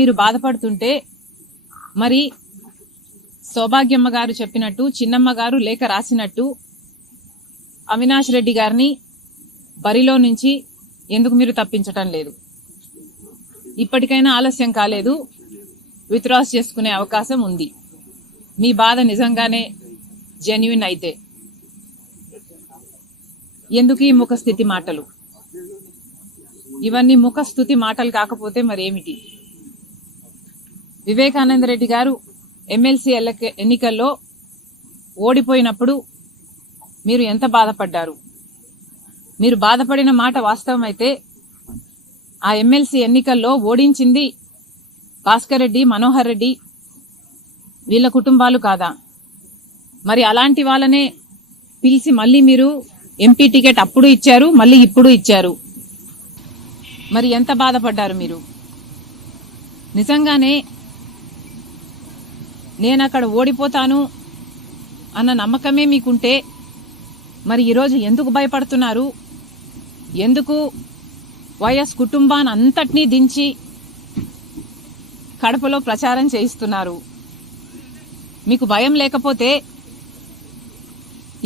మీరు బాధపడుతుంటే మరి సౌభాగ్యమ్మ గారు చెప్పినట్టు చిన్నమ్మ గారు లేఖ రాసినట్టు అవినాష్ రెడ్డి గారిని బరిలో నుంచి ఎందుకు మీరు తప్పించటం లేదు ఇప్పటికైనా ఆలస్యం కాలేదు విత్డ్రాస్ చేసుకునే అవకాశం ఉంది మీ బాధ నిజంగానే జెన్యున్ అయితే ఎందుకు ఈ ముఖస్థితి మాటలు ఇవన్నీ ముఖస్థుతి మాటలు కాకపోతే మరేమిటి వివేకానంద రెడ్డి గారు ఎమ్మెల్సీ ఎన్నికల్లో ఓడిపోయినప్పుడు మీరు ఎంత బాధపడ్డారు మీరు బాధపడిన మాట వాస్తవమైతే ఆ ఎమ్మెల్సీ ఎన్నికల్లో ఓడించింది భాస్కర్ రెడ్డి మనోహర్ రెడ్డి వీళ్ళ కుటుంబాలు కాదా మరి అలాంటి వాళ్ళనే పిలిచి మళ్ళీ మీరు ఎంపీ టికెట్ అప్పుడు ఇచ్చారు మళ్ళీ ఇప్పుడు ఇచ్చారు మరి ఎంత బాధపడ్డారు మీరు నిజంగానే నేను అక్కడ ఓడిపోతాను అన్న నమ్మకమే మీకుంటే మరి ఈరోజు ఎందుకు భయపడుతున్నారు ఎందుకు వైఎస్ కుటుంబాన్ని అంతటినీ దించి కడపలో ప్రచారం చేయిస్తున్నారు మీకు భయం లేకపోతే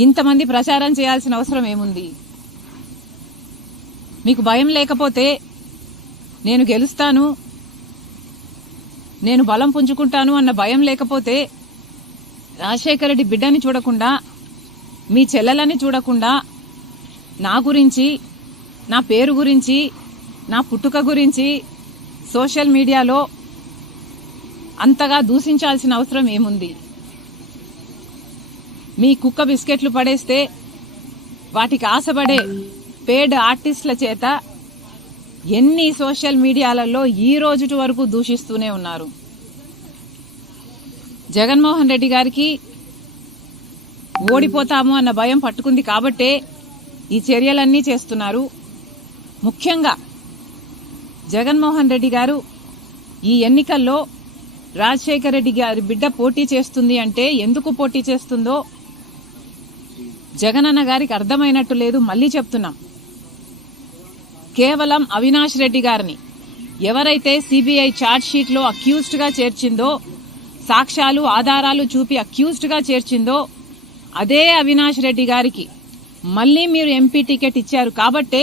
ఇంతమంది ప్రచారం చేయాల్సిన అవసరం ఏముంది మీకు భయం లేకపోతే నేను గెలుస్తాను నేను బలం పుంజుకుంటాను అన్న భయం లేకపోతే రాజశేఖర రెడ్డి బిడ్డని చూడకుండా మీ చెల్లెలని చూడకుండా నా గురించి నా పేరు గురించి నా పుట్టుక గురించి సోషల్ మీడియాలో అంతగా దూషించాల్సిన అవసరం ఏముంది మీ కుక్క బిస్కెట్లు పడేస్తే వాటికి ఆశపడే పేడ్ ఆర్టిస్టుల చేత ఎన్ని సోషల్ మీడియాలలో ఈ రోజు వరకు దూషిస్తూనే ఉన్నారు జగన్మోహన్ రెడ్డి గారికి ఓడిపోతాము అన్న భయం పట్టుకుంది కాబట్టే ఈ చర్యలన్నీ చేస్తున్నారు ముఖ్యంగా జగన్మోహన్ రెడ్డి గారు ఈ ఎన్నికల్లో రాజశేఖర రెడ్డి గారి బిడ్డ పోటీ చేస్తుంది అంటే ఎందుకు పోటీ చేస్తుందో జగనన్న గారికి అర్థమైనట్టు లేదు మళ్ళీ చెప్తున్నాం కేవలం అవినాష్ రెడ్డి గారిని ఎవరైతే సిబిఐ ఛార్జ్షీట్లో అక్యూజ్డ్గా చేర్చిందో సాక్ష్యాలు ఆధారాలు చూపి అక్యూజ్డ్గా చేర్చిందో అదే అవినాష్ రెడ్డి గారికి మళ్ళీ మీరు ఎంపీ టికెట్ ఇచ్చారు కాబట్టే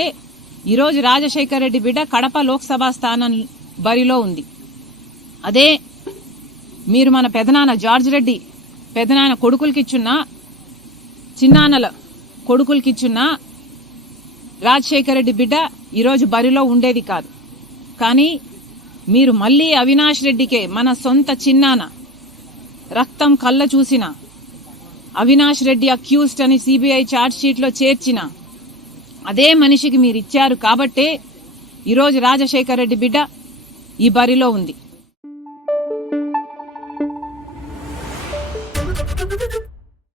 ఈరోజు రాజశేఖర రెడ్డి బిడ్డ కడప లోక్సభ స్థానం బరిలో ఉంది అదే మీరు మన పెదనాన్న జార్జ్ రెడ్డి పెదనాన్న కొడుకులకిచ్చున్న చిన్నాన్నల కొడుకులకిచ్చున్నా రాజశేఖర రెడ్డి బిడ్డ ఈరోజు బరిలో ఉండేది కాదు కానీ మీరు మళ్ళీ అవినాష్ రెడ్డికే మన సొంత చిన్నాన రక్తం కళ్ళ చూసిన అవినాష్ రెడ్డి అక్యూస్డ్ అని సిబిఐ షీట్లో చేర్చిన అదే మనిషికి మీరు ఇచ్చారు కాబట్టే ఈరోజు రాజశేఖర రెడ్డి బిడ్డ ఈ బరిలో ఉంది